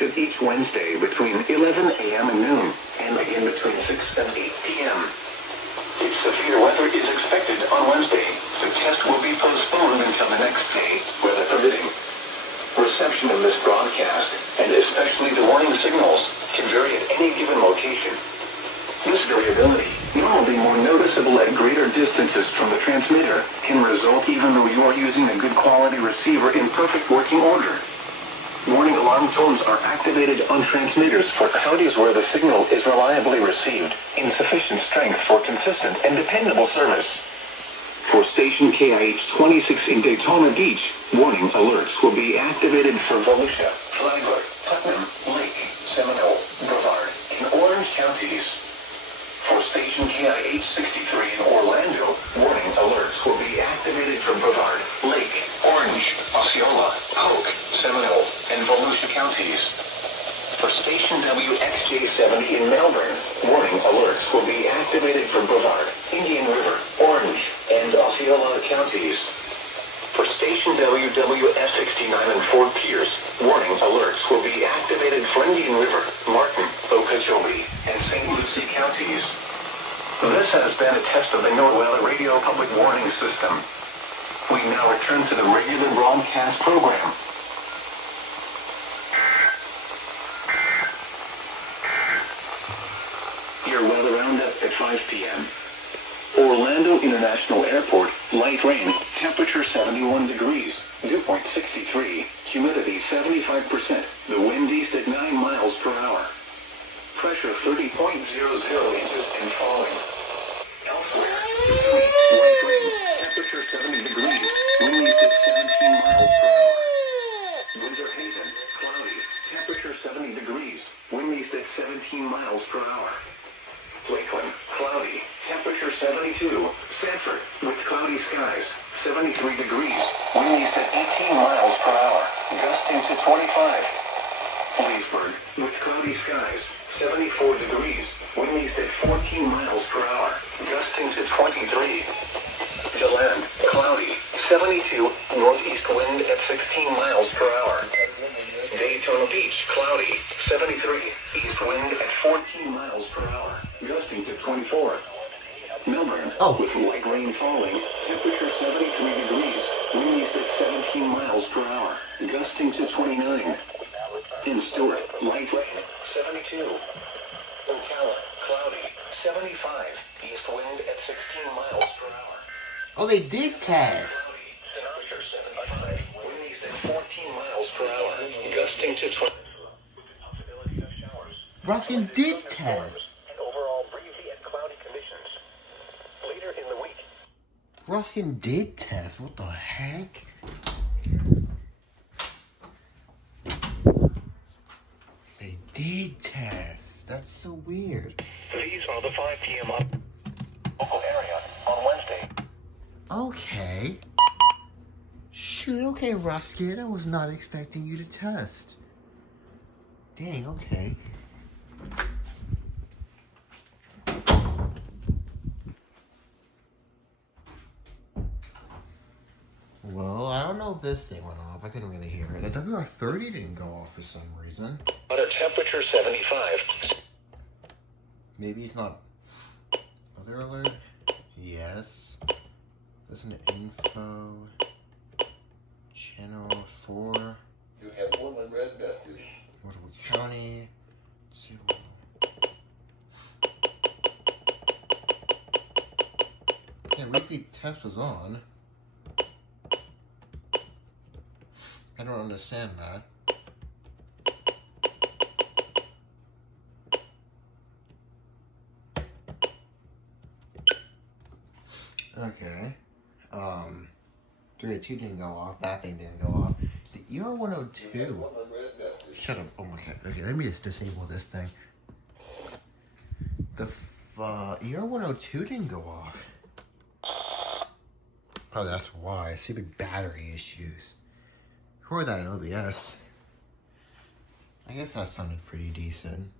expected each Wednesday between 11 a.m. and noon, and again between 6 and 8 p.m. If severe weather is expected on Wednesday, the test will be postponed until the next day, weather permitting. Reception of this broadcast, and especially the warning signals, can vary at any given location. This variability, normally more noticeable at greater distances from the transmitter, can result even though you are using a good quality receiver in perfect working order. Warning alarm tones are activated on transmitters for counties where the signal is reliably received in sufficient strength for consistent and dependable service. For station KIH 26 in Daytona Beach, warning alerts will be activated for Volusia, Flagler, Putnam, Lake, Seminole, Brevard, and Orange counties. For station KIH 63 in Orlando, warning alerts will be activated for Brevard, Lake, Orange, Osceola, Polk, Seminole, and Volusia counties. For station WXJ70 in Melbourne, warning alerts will be activated for Brevard, Indian River, Orange, and Osceola counties. For station WWS69 in Fort Pierce, warning alerts will be activated for Indian River, Martin, Okeechobee, and St. Lucie counties. This has been a test of the NOAA Radio Public Warning System. We now return to the regular broadcast program. Your weather roundup at 5 p.m. Orlando International Airport, light rain, temperature 71 degrees, dew point 63, humidity 75%, the wind east at 9 miles per hour. Pressure 30.00 inches and falling. Elsewhere, light rain, temperature 70 degrees, wind east at 17 miles per hour. Winter Haven, cloudy, temperature 70 degrees, wind east at 17 miles per hour. Lakeland, cloudy, temperature 72. Sanford, with cloudy skies, 73 degrees, wind east at 18 miles per hour, gusting to 25. Leesburg, with cloudy skies, 74 degrees, wind east at 14 miles per hour, gusting to 23. DeLand, cloudy, 72, northeast wind at 16 miles per hour. Daytona Beach, cloudy, 73, east wind at 14 miles per hour, gusting to 24. Melbourne, with light rain falling, temperature 73 degrees, wind east at 17 miles per hour, gusting to 29. In Stewart, light rain, 72. Ocala, cloudy, 75, east wind at 16 miles per hour. Oh, they did test. Temperature 75, wind east at 14 miles per hour, gusting to 20. Possibility of showers. Ruskin did test. And overall breezy and cloudy conditions. Later in the week. Ruskin did test. What the heck? They did test. That's so weird. These are the 5 p.m. local area on Wednesday. Okay. Shoot, okay, Ruskin. I was not expecting you to test. Dang, okay. Well, I don't know if this thing went off. I couldn't really hear it. The WR30 didn't go off for some reason. But a temperature 75. Maybe it's not. Other alert? Yes. Listen to info. Channel 4. You have one red message. Multiple County. Let's see. Yeah, weekly test was on. I don't understand that. Okay. 302 didn't go off. That thing didn't go off. The ER102. Shut up. Oh my god. Okay, let me just disable this thing. The ER102 didn't go off. Probably that's why. Stupid battery issues. Who are that in OBS? I guess that sounded pretty decent.